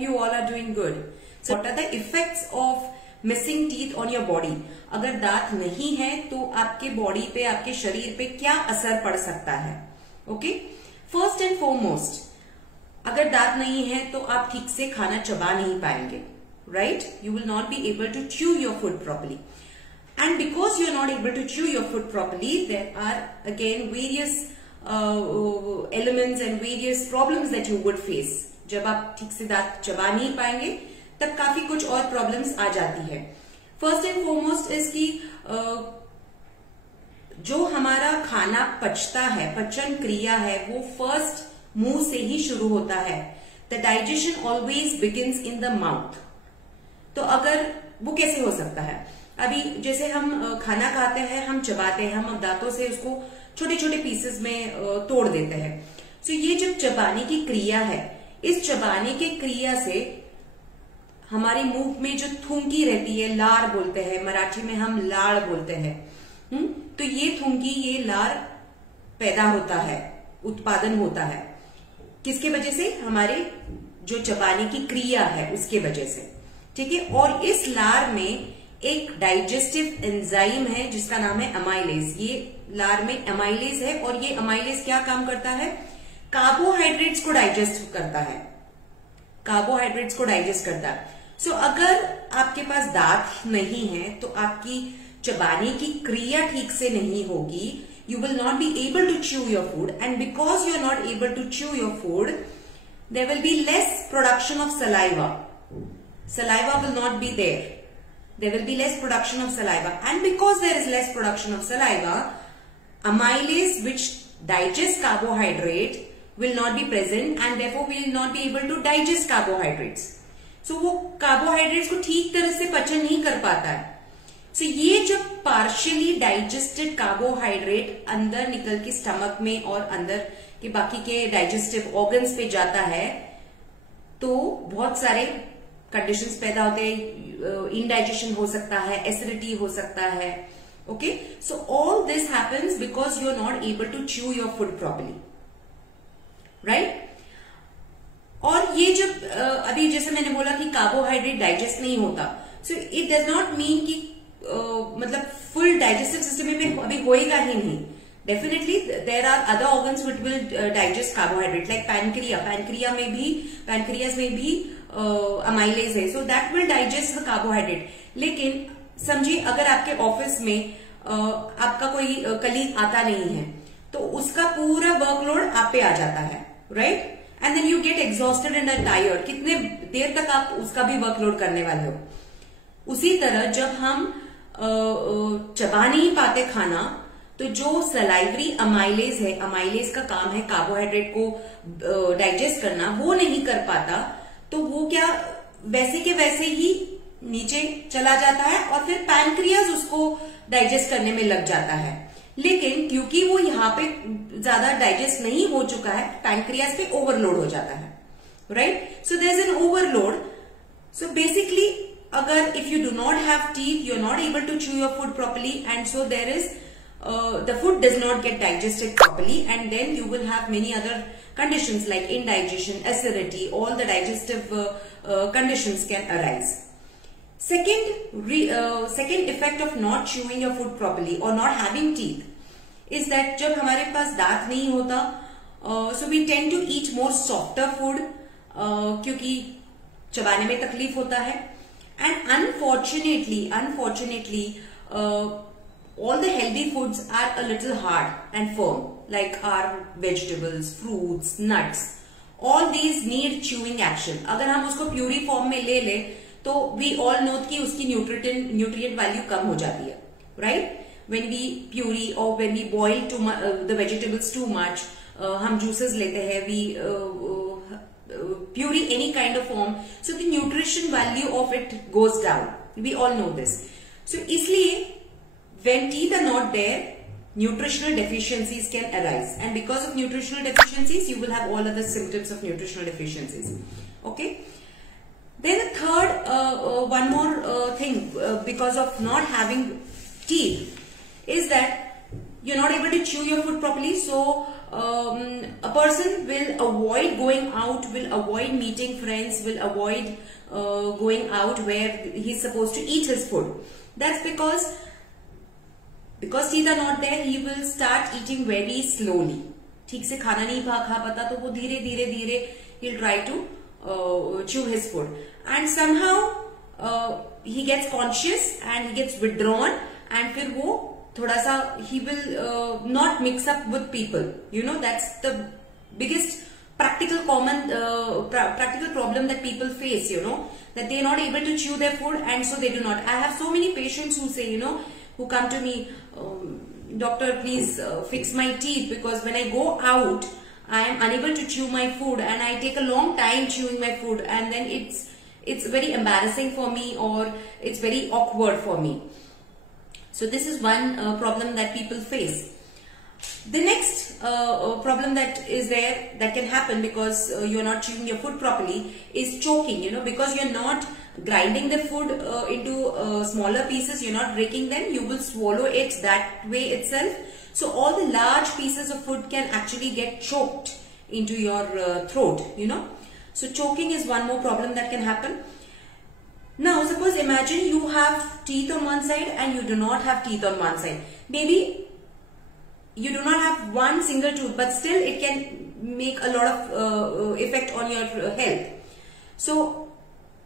hope you all are doing good. So what are the effects of missing teeth on your body? अगर दांत नहीं है तो आपके बॉडी पे, आपके शरीर पे क्या असर पड़ सकता है? ओके, फर्स्ट एंड फॉरमोस्ट, अगर दांत नहीं है तो आप ठीक से खाना चबा नहीं पाएंगे, right? You will not be able to chew your food properly. And because you are not able to chew your food properly, there are again various elements and various problems that you would face. जब आप ठीक से दांत चबा नहीं पाएंगे तब काफी कुछ और प्रॉब्लम्स आ जाती है. फर्स्ट एंड फॉरमोस्ट इज कि जो हमारा खाना पचता है, पचन क्रिया है, वो फर्स्ट मुंह से ही शुरू होता है. The digestion always begins in the mouth. तो अगर वो कैसे हो सकता है? अभी जैसे हम खाना खाते हैं, हम चबाते हैं, हम दांतों से उसको छोटे छोटे पीसेस में तोड़ देते हैं. तो ये जब चबाने की क्रिया है, इस चबाने की क्रिया से हमारे मुंह में जो थूंकी रहती है, लार बोलते हैं, मराठी में हम लाड़ बोलते हैं. तो ये थूंकी, ये लार पैदा होता है, उत्पादन होता है. किसके वजह से? हमारे जो चबाने की क्रिया है उसके वजह से. ठीक है. और इस लार में एक डाइजेस्टिव एंजाइम है जिसका नाम है अमाइलेज. ये लार में अमाइलेज है और ये अमाइलेज क्या काम करता है? कार्बोहाइड्रेट्स को डाइजेस्ट करता है. कार्बोहाइड्रेट्स को डाइजेस्ट करता है. सो अगर आपके पास दांत नहीं है तो आपकी चबाने की क्रिया ठीक से नहीं होगी. You will not be able to chew your food, and because you are not able to chew your food, there will be less production of saliva. Saliva will not be there. There will be less production of saliva, and because there is less production of saliva, amylase, which digests carbohydrate, will not be present, and therefore we will not be able to digest carbohydrates. So वो carbohydrates को ठीक तरह से पचन नहीं कर पाता है. So ये जब partially digested carbohydrate अंदर निकल के स्टमक में और अंदर के बाकी के digestive organs पे जाता है तो बहुत सारे कंडीशंस पैदा होते हैं. इंडाइजेशन हो सकता है, एसिडिटी हो सकता है. Okay, so all this happens because you are not able to chew your food properly, right? और ये जब अभी जैसे मैंने बोला कि कार्बोहाइड्रेट डाइजेस्ट नहीं होता, so it does not mean कि मतलब फुल डाइजेस्टिव सिस्टम में अभी होएगा ही नहीं. Definitely there are other organs which will digest carbohydrate, like pancreas में भी अमाइलेज है, so that will digest the carbohydrate. लेकिन समझिए अगर आपके ऑफिस में आपका कोई कलीग आता नहीं है तो उसका पूरा वर्कलोड आप पे आ जाता है, right? And then you get exhausted and tired. कितने देर तक आप उसका भी वर्कलोड करने वाले हो? उसी तरह जब हम चबा नहीं पाते खाना तो जो सलाइवरी अमाइलेज है, अमाइलेज का काम है कार्बोहाइड्रेट को डाइजेस्ट करना, वो नहीं कर पाता तो वो क्या वैसे के वैसे ही नीचे चला जाता है और फिर पैनक्रियाज उसको डाइजेस्ट करने में लग जाता है. लेकिन क्योंकि वो यहाँ पे ज्यादा डाइजेस्ट नहीं हो चुका है, पैनक्रियाज पे ओवरलोड हो जाता है, right? So there is an overload. So basically अगर if you do not have teeth, you are not able to chew your food properly, and so there is the food does not get digested properly, and then you will have many other conditions like indigestion, acidity, all the digestive conditions can arise. Second effect of not chewing your food properly or not having teeth is that जब हमारे पास दांत नहीं होता, so we tend to eat more softer food, क्योंकि चबाने में तकलीफ होता है. And unfortunately all the healthy foods are a little hard and firm, like our vegetables, fruits, nuts. All these need chewing action. अगर हम उसको प्यूरी फॉर्म में ले ले तो we all know कि उसकी न्यूट्रिएंट वैल्यू कम हो जाती है, right? When we puree or when we boil the vegetables too much, हम juices लेते हैं, we puree any kind of form, so the nutrition value of it goes down. We all know this. So इसलिए when teeth are not there, nutritional deficiencies can arise, and because of nutritional deficiencies you will have all other symptoms of nutritional deficiencies. Okay, then the third one more thing because of not having teeth is that you're not able to chew your food properly, so a person will avoid going out, will avoid meeting friends, will avoid going out where he's supposed to eat his food. That's because teeth are not there, he will start eating very slowly. ठीक से खाना नहीं खा पाता तो वो धीरे धीरे धीरे he'll try to chew his food, and somehow he gets conscious and he gets withdrawn, and फिर वो थोड़ा सा he will not mix up with people. You know, that's the biggest practical problem that people face, you know, that they are not able to chew their food, and so they do not. I have so many patients who say, you know, who come to me, doctor, please fix my teeth, because when I go out I am unable to chew my food and I take a long time chewing my food, and then it's very embarrassing for me, or it's very awkward for me. So this is one problem that people face. The next problem that is there, that can happen because you're not chewing your food properly, is choking. You know, because you're not grinding the food into smaller pieces, you're not breaking them, you will swallow it that way itself. So all the large pieces of food can actually get choked into your throat, you know. So choking is one more problem that can happen. Now suppose, imagine you have teeth on one side and you do not have teeth on one side. Maybe you do not have one single tooth, but still it can make a lot of effect on your health. So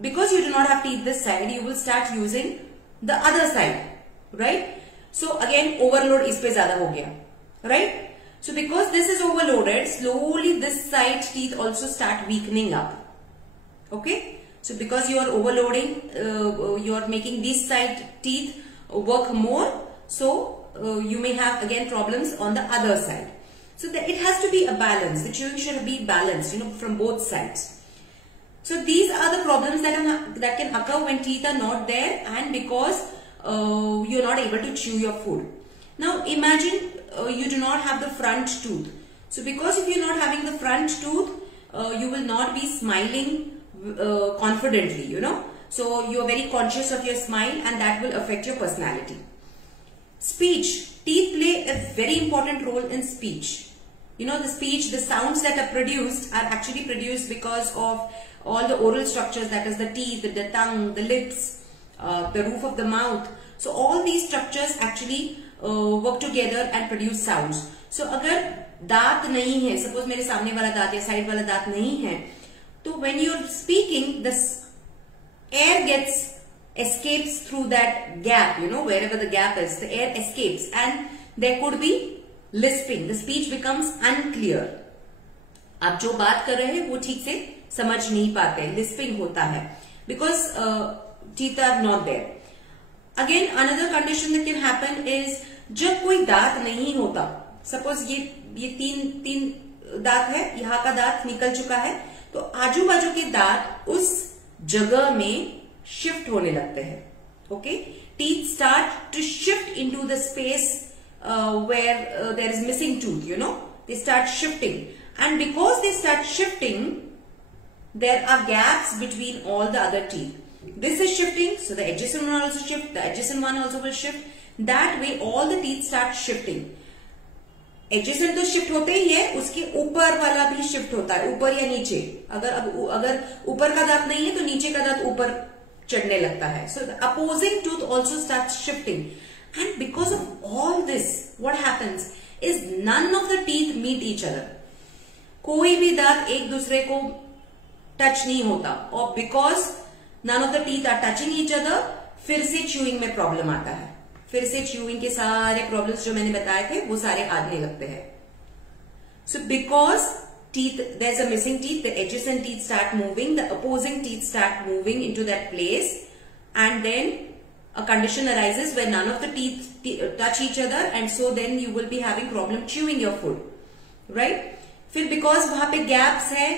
because you do not have teeth this side, you will start using the other side, right? So again overload is पे ज़्यादा हो गया, right? So because this is overloaded, slowly this side teeth also start weakening up. Okay? So because you are overloading, you are making these side teeth work more, so you may have again problems on the other side. So it has to be a balance. The chewing should be balanced, you know, from both sides. So these are the problems that can occur when teeth are not there, and because you are not able to chew your food. Now imagine you do not have the front tooth. So because if you are not having the front tooth, you will not be smiling confidently, you know. So you are very conscious of your smile, and that will affect your personality. Speech. Teeth play a very important role in speech. You know, the speech, the sounds that are produced are actually produced because of all the oral structures, that is the teeth, the tongue, the lips, the roof of the mouth. So all these structures actually work together and produce sounds. So अगर दांत नहीं है, suppose मेरे सामने वाला दांत या side वाला दांत नहीं है, तो when you're speaking, this air escapes through that gap, you know, wherever the gap is, the air escapes, and there could be lisping. The speech becomes unclear. आप जो बात कर रहे हैं वो ठीक से समझ नहीं पाते, lisping होता है, because teeth are not there. Again, another condition that can happen is जब कोई दांत नहीं होता, suppose ये तीन दांत है, यहाँ का दांत निकल चुका है, तो आजू बाजू के दांत उस जगह में शिफ्ट होने लगते हैं. Okay, teeth start to shift into the space where there is missing tooth, you know, they start shifting, and because they start shifting, there are gaps between all the other teeth. This is shifting, so the adjacent one also shift, the adjacent one also will shift. That way all the teeth start shifting. Adjacent तो shift होते ही है, उसके ऊपर वाला भी shift होता है, ऊपर या नीचे. अगर ऊपर का दांत नहीं है तो नीचे का दांत ऊपर चढ़ने लगता है. So the opposing tooth also start shifting, and because of all this what happens is none of the teeth meet each other. कोई भी दांत एक दूसरे को टच नहीं होता, और because none of the teeth are touching each other, फिर से च्यूइंग में प्रॉब्लम आता है. फिर से च्यूइंग के सारे प्रॉब्लम्स जो मैंने बताए थे वो सारे आने लगते हैं. So because teeth, there's a missing teeth, the adjacent teeth start moving, the opposing teeth start moving into that place, and then a condition arises where none of the teeth touch each other, and so then you will be having problem chewing your food, right? फिर because वहां पे gaps है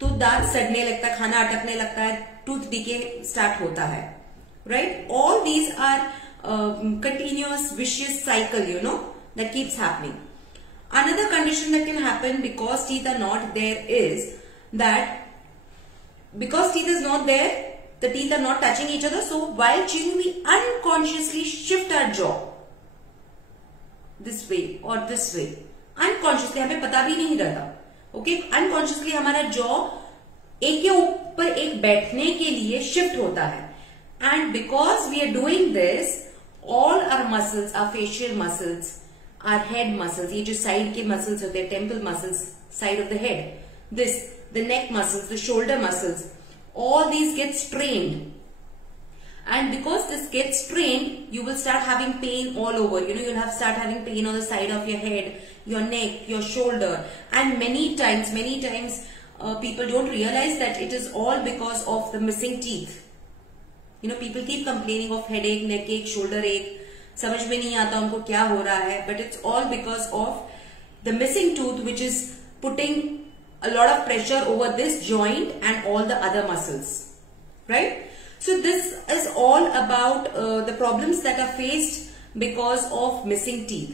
तो दांत सड़ने लगता है, खाना अटकने लगता है, tooth decay start होता है, right? All these are continuous vicious cycle, you know, that keeps happening. Another condition that can happen because teeth are not there is that because teeth is not there, the teeth are not touching each other, so while chewing we unconsciously shift our jaw this way or this way, unconsciously, हमें पता भी नहीं रहता. Okay, unconsciously हमारा jaw एक के ऊपर एक बैठने के लिए शिफ्ट होता है. And because we are doing this, all our muscles, our facial muscles, our head muscles, ये जो साइड के मसल्स होते हैं, temple muscles, side of the head, this, the neck muscles, the shoulder muscles, all these get strained. And because this gets strained, you will start having pain all over. You'll start having pain on the side of your head, your neck, your shoulder. And many times, people don't realize that it is all because of the missing teeth. People keep complaining of headache, neck ache, shoulder ache. समझ में नहीं आता उनको क्या हो रहा है. But it's all because of the missing tooth, which is putting a lot of pressure over this joint and all the other muscles, right? So this is all about the problems that are faced because of missing teeth.